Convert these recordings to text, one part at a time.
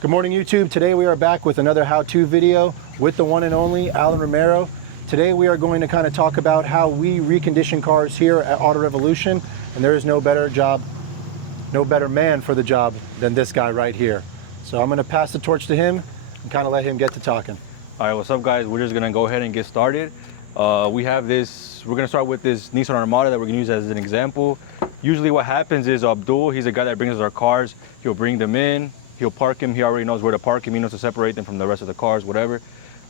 Good morning, YouTube. Today we are back with another how-to video with the one and only Alan Romero. Today we are going to kind of talk about how we recondition cars here at Auto Revolution, and there is no better man for the job than this guy right here. So I'm going to pass the torch to him and kind of let him get to talking. All right, what's up, guys? We're just gonna go ahead and get started. We're gonna start with this Nissan Armada that we're gonna use as an example. Usually what happens is Abdul, he's a guy that brings us our cars. He'll bring them in, he'll park them. He already knows where to park them. He knows to separate them from the rest of the cars, whatever.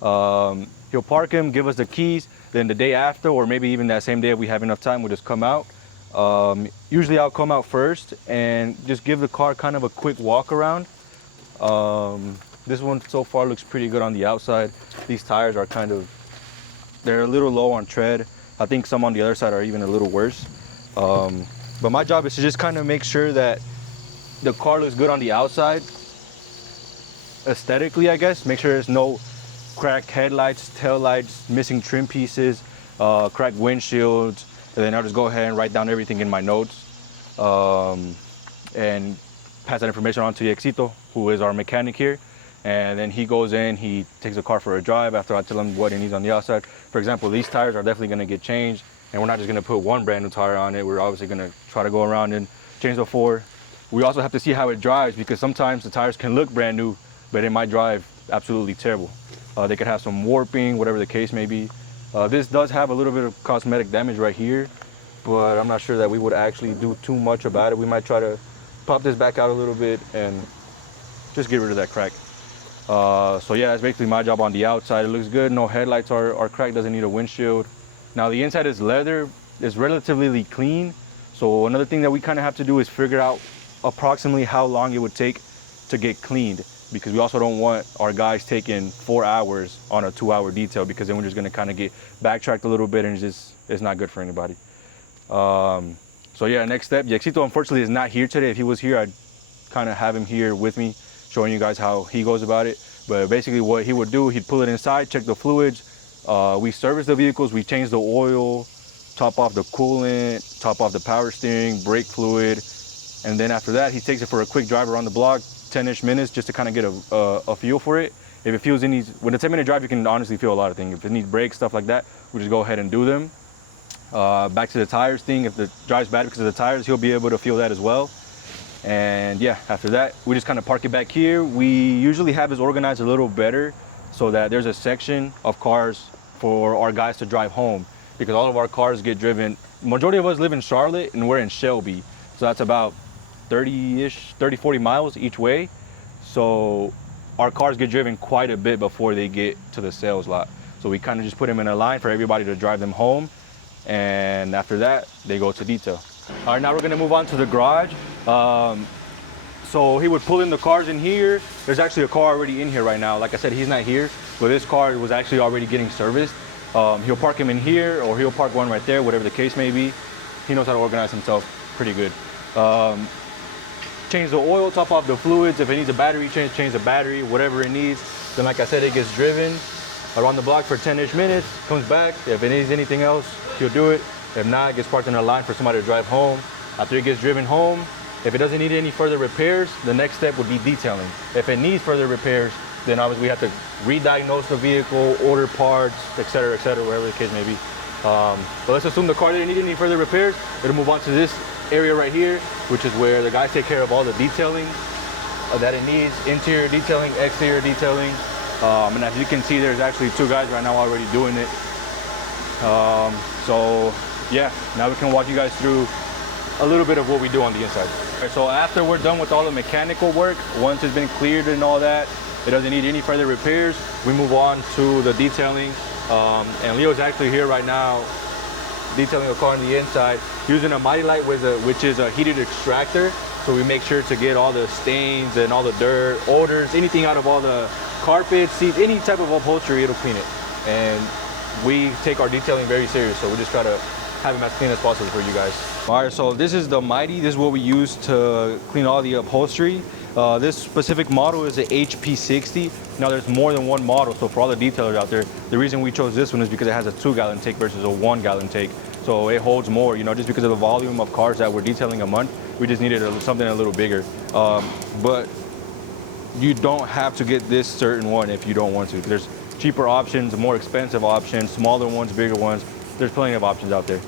He'll park them, give us the keys. Then the day after, or maybe even that same day if we have enough time, we'll just come out. Usually I'll come out first and just give the car kind of a quick walk around. This one so far looks pretty good on the outside. These tires are they're a little low on tread. I think some on the other side are even a little worse. But my job is to just kind of make sure that the car looks good on the outside. Aesthetically, I guess. Make sure there's no cracked headlights, tail lights, missing trim pieces, cracked windshields. And then I'll just go ahead and write down everything in my notes. And pass that information on to Éxito, who is our mechanic here. And then he goes in, he takes the car for a drive after I tell him what he needs on the outside. For example, these tires are definitely gonna get changed, and we're not just gonna put one brand new tire on it. We're obviously gonna try to go around and change the four. We also have to see how it drives, because sometimes the tires can look brand new, but it might drive absolutely terrible. They could have some warping, whatever the case may be. This does have a little bit of cosmetic damage right here, but I'm not sure that we would actually do too much about it. We might try to pop this back out a little bit and just get rid of that crack. So yeah, that's basically my job on the outside. It looks good. No headlights are cracked, doesn't need a windshield. Now the inside is leather. It's relatively clean. So another thing that we kind of have to do is figure out approximately how long it would take to get cleaned, because we also don't want our guys taking 4 hours on a 2-hour detail, because then we're just going to kind of get backtracked a little bit, and it's not good for anybody. So yeah, next step. Éxito unfortunately is not here today. If he was here, I'd kind of have him here with me, showing you guys how he goes about it. But basically what he would do, he'd pull it inside, check the fluids. We service the vehicles, we change the oil, top off the coolant, top off the power steering, brake fluid. And then after that, he takes it for a quick drive around the block, 10-ish minutes, just to kind of get a feel for it. If it feels with a 10-minute drive, you can honestly feel a lot of things. If it needs brakes, stuff like that, we just go ahead and do them. Back to the tires thing, if the drive's bad because of the tires, he'll be able to feel that as well. And yeah, after that, we just kind of park it back here. We usually have this organized a little better so that there's a section of cars for our guys to drive home, because all of our cars get driven. Majority of us live in Charlotte and we're in Shelby. So that's about 30-40 miles each way. So our cars get driven quite a bit before they get to the sales lot. So we kind of just put them in a line for everybody to drive them home. And after that, they go to detail. All right, now we're gonna move on to the garage. So he would pull in the cars in here. There's actually a car already in here right now. Like I said, he's not here, but this car was actually already getting serviced. He'll park him in here, or he'll park one right there, whatever the case may be. He knows how to organize himself pretty good. Change the oil, top off the fluids. If it needs a battery change, change the battery, whatever it needs. Then like I said, it gets driven around the block for 10-ish minutes, comes back. If it needs anything else, he'll do it. If not, it gets parked in a line for somebody to drive home. After it gets driven home, if it doesn't need any further repairs, the next step would be detailing. If it needs further repairs, then obviously we have to re-diagnose the vehicle, order parts, etc., wherever the case may be. But let's assume the car didn't need any further repairs. It'll move on to this area right here, which is where the guys take care of all the detailing that it needs, interior detailing, exterior detailing. And as you can see, there's actually 2 guys right now already doing it. So yeah, now we can walk you guys through a little bit of what we do on the inside. Right, so after we're done with all the mechanical work, once it's been cleared and all that, it doesn't need any further repairs, we move on to the detailing. And Leo's actually here right now detailing a car on the inside using a Mighty Light which is a heated extractor. So we make sure to get all the stains and all the dirt, odors, anything out of all the carpet, seats, any type of upholstery, it'll clean it. And we take our detailing very serious, so we just try to have them as clean as possible for you guys. All right, so this is the Mighty. This is what we use to clean all the upholstery. This specific model is the HP60. Now there's more than one model, so for all the detailers out there, the reason we chose this one is because it has a 2-gallon tank versus a 1-gallon tank. So it holds more, you know, just because of the volume of cars that we're detailing a month, we just needed something a little bigger. But you don't have to get this certain one if you don't want to. There's cheaper options, more expensive options, smaller ones, bigger ones. There's plenty of options out there.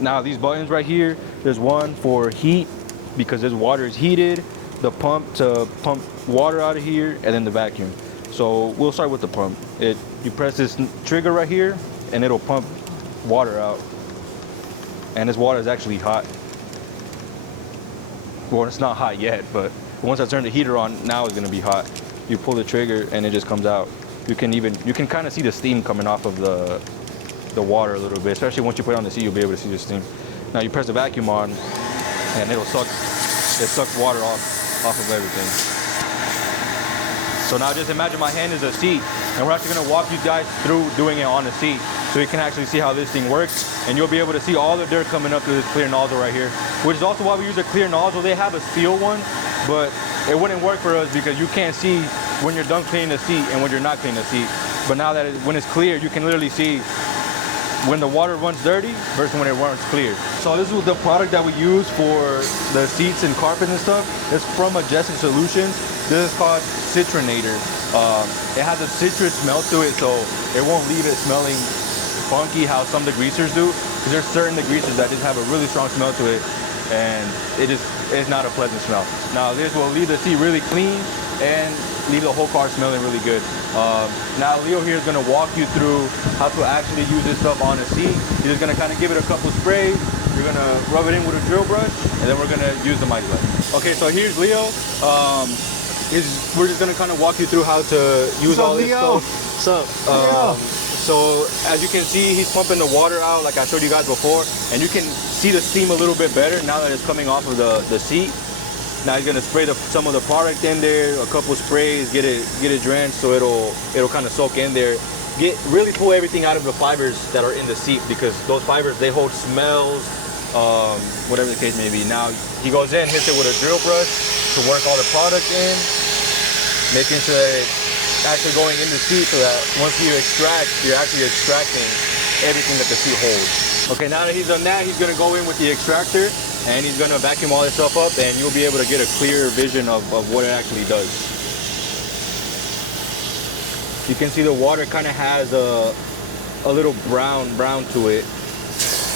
Now these buttons right here, there's one for heat because this water is heated, the pump to pump water out of here, and then the vacuum. So we'll start with the pump. You press this trigger right here and it'll pump water out. And this water is actually hot. Well, it's not hot yet, but once I turn the heater on, now it's gonna be hot. You pull the trigger and it just comes out. You can kind of see the steam coming off of the water a little bit, especially once you put it on the seat, you'll be able to see the steam. Now you press the vacuum on and it sucks water off of everything. So now just imagine my hand is a seat, and we're actually gonna walk you guys through doing it on the seat so you can actually see how this thing works, and you'll be able to see all the dirt coming up through this clear nozzle right here, which is also why we use a clear nozzle. They have a steel one, but it wouldn't work for us because you can't see when you're done cleaning the seat and when you're not cleaning the seat. But now that when it's clear, you can literally see when the water runs dirty versus when it runs clear. So this is the product that we use for the seats and carpets and stuff. It's from Majestic Solutions. This is called Citronator. It has a citrus smell to it, so it won't leave it smelling funky how some degreasers do. There's certain degreasers that just have a really strong smell to it, and it's not a pleasant smell. Now this will leave the seat really clean and leave the whole car smelling really good. Now Leo here is going to walk you through how to actually use this stuff on the seat. He's just going to kind of give it a couple sprays. You're going to rub it in with a drill brush, and then we're going to use the mighty light. Okay, so here's Leo. We're just going to kind of walk you through how to use all this Leo? stuff. What's up? So as you can see, he's pumping the water out like I showed you guys before, and you can see the steam a little bit better now that it's coming off of the seat. Now he's gonna spray some of the product in there, a couple sprays, get it drenched so it'll kind of soak in there. Really pull everything out of the fibers that are in the seat, because those fibers, they hold smells, whatever the case may be. Now he goes in, hits it with a drill brush to work all the product in, making sure that it's actually going in the seat so that once you extract, you're actually extracting everything that the seat holds. Okay, now that he's done that, he's gonna go in with the extractor and he's gonna vacuum all this stuff up, and you'll be able to get a clearer vision of what it actually does. You can see the water kind of has a little brown to it,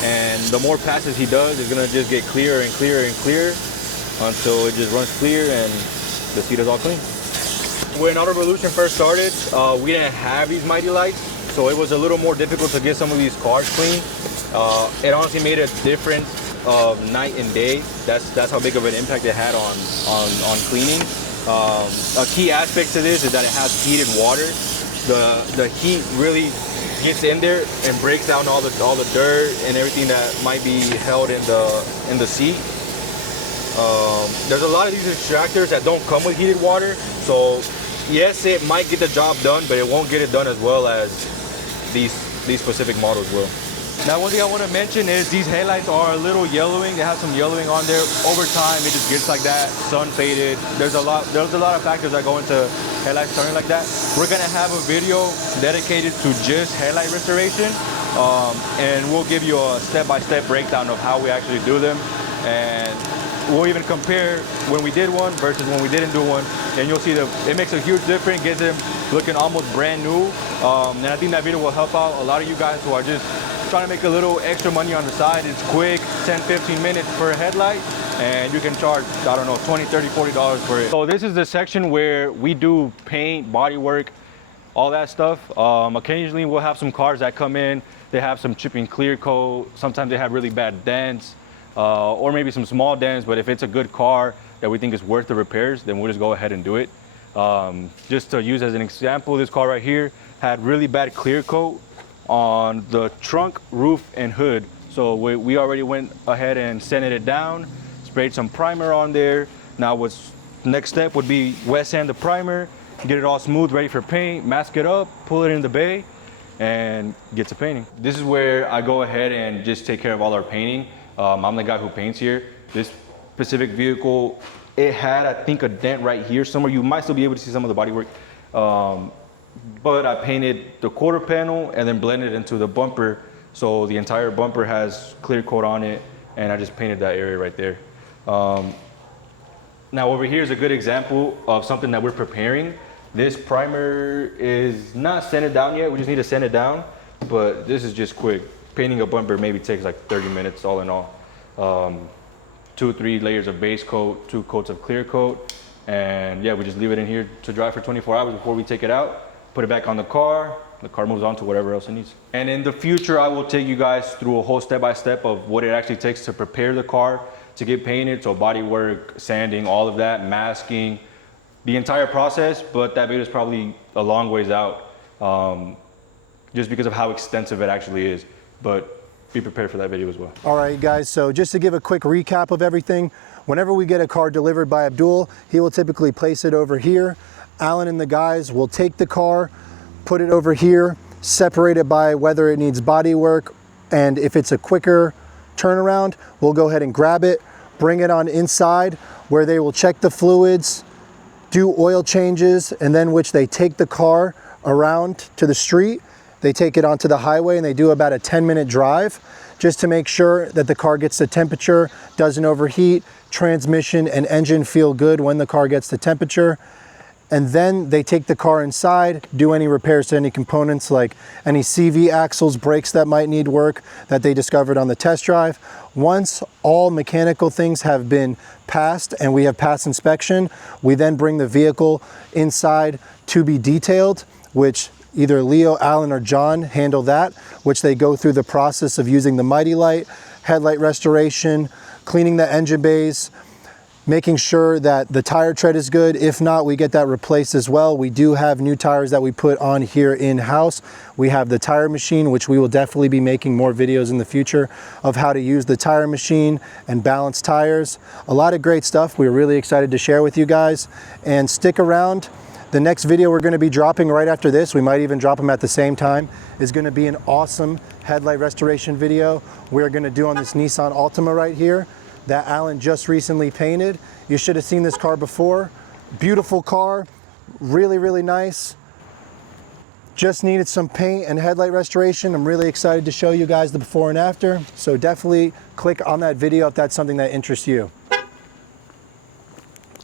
and the more passes he does, it's gonna just get clearer and clearer and clearer until it just runs clear and the seat is all clean. When Auto Revolution first started, we didn't have these mighty lights, so it was a little more difficult to get some of these cars clean. It honestly made a difference of night and day. That's how big of an impact it had on cleaning. A key aspect to this is that it has heated water. The heat really gets in there and breaks down all the dirt and everything that might be held in the seat. There's a lot of these extractors that don't come with heated water, so yes, it might get the job done, but it won't get it done as well as these specific models will. Now, one thing I want to mention is these headlights are a little yellowing. They have some yellowing on there. Over time, it just gets like that, sun faded. There's a lot of factors that go into headlights turning like that. We're gonna have a video dedicated to just headlight restoration, and we'll give you a step-by-step breakdown of how we actually do them, and we'll even compare when we did one versus when we didn't do one, and you'll see it makes a huge difference, gets them looking almost brand new, and I think that video will help out a lot of you guys who are just trying to make a little extra money on the side. It's quick, 10-15 minutes per headlight, and you can charge, I don't know, $20, $30, $40 for it. So this is the section where we do paint, body work, all that stuff. Occasionally we'll have some cars that come in, they have some chip and clear coat, sometimes they have really bad dents, or maybe some small dents, but if it's a good car that we think is worth the repairs, then we'll just go ahead and do it. Just to use as an example, this car right here had really bad clear coat on the trunk, roof, and hood. So we already went ahead and sanded it down, sprayed some primer on there. Now next step would be wet sand the primer, get it all smooth, ready for paint, mask it up, pull it in the bay, and get to painting. This is where I go ahead and just take care of all our painting. I'm the guy who paints here. This specific vehicle, it had, I think, a dent right here somewhere. You might still be able to see some of the bodywork. But I painted the quarter panel and then blended it into the bumper, so the entire bumper has clear coat on it, and I just painted that area right there. Now over here is a good example of something that we're preparing. This primer is not sanded down yet. We just need to sand it down, but this is just quick. Painting a bumper maybe takes like 30 minutes all in all. 2 or 3 layers of base coat, 2 coats of clear coat, and yeah, we just leave it in here to dry for 24 hours before we take it out, put it back on the car moves on to whatever else it needs. And in the future, I will take you guys through a whole step-by-step of what it actually takes to prepare the car to get painted, so body work, sanding, all of that, masking, the entire process, but that video is probably a long ways out, just because of how extensive it actually is, but be prepared for that video as well. All right, guys, so just to give a quick recap of everything, whenever we get a car delivered by Abdul, he will typically place it over here. Alan and the guys will take the car, put it over here, separate it by whether it needs body work, and if it's a quicker turnaround, we'll go ahead and grab it, bring it on inside where they will check the fluids, do oil changes, and then which they take the car around to the street. They take it onto the highway and they do about a 10-minute drive just to make sure that the car gets the temperature, doesn't overheat, transmission and engine feel good when the car gets the temperature. And then they take the car inside, do any repairs to any components like any CV axles, brakes that might need work that they discovered on the test drive. Once all mechanical things have been passed and we have passed inspection, we then bring the vehicle inside to be detailed, which either Leo, Alan, or John handle that, which they go through the process of using the Mighty Light, headlight restoration, cleaning the engine bays, making sure that the tire tread is good. If not, we get that replaced as well. We do have new tires that we put on here in-house. We have the tire machine, which we will definitely be making more videos in the future of how to use the tire machine and balance tires. A lot of great stuff we're really excited to share with you guys. And stick around. The next video we're going to be dropping right after this, we might even drop them at the same time, is going to be an awesome headlight restoration video we're going to do on this Nissan Altima right here that Alan just recently painted. You should have seen this car before. Beautiful car, really, really nice. Just needed some paint and headlight restoration. I'm really excited to show you guys the before and after. So definitely click on that video if that's something that interests you.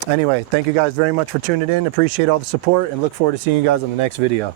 Anyway, thank you guys very much for tuning in. Appreciate all the support and look forward to seeing you guys on the next video.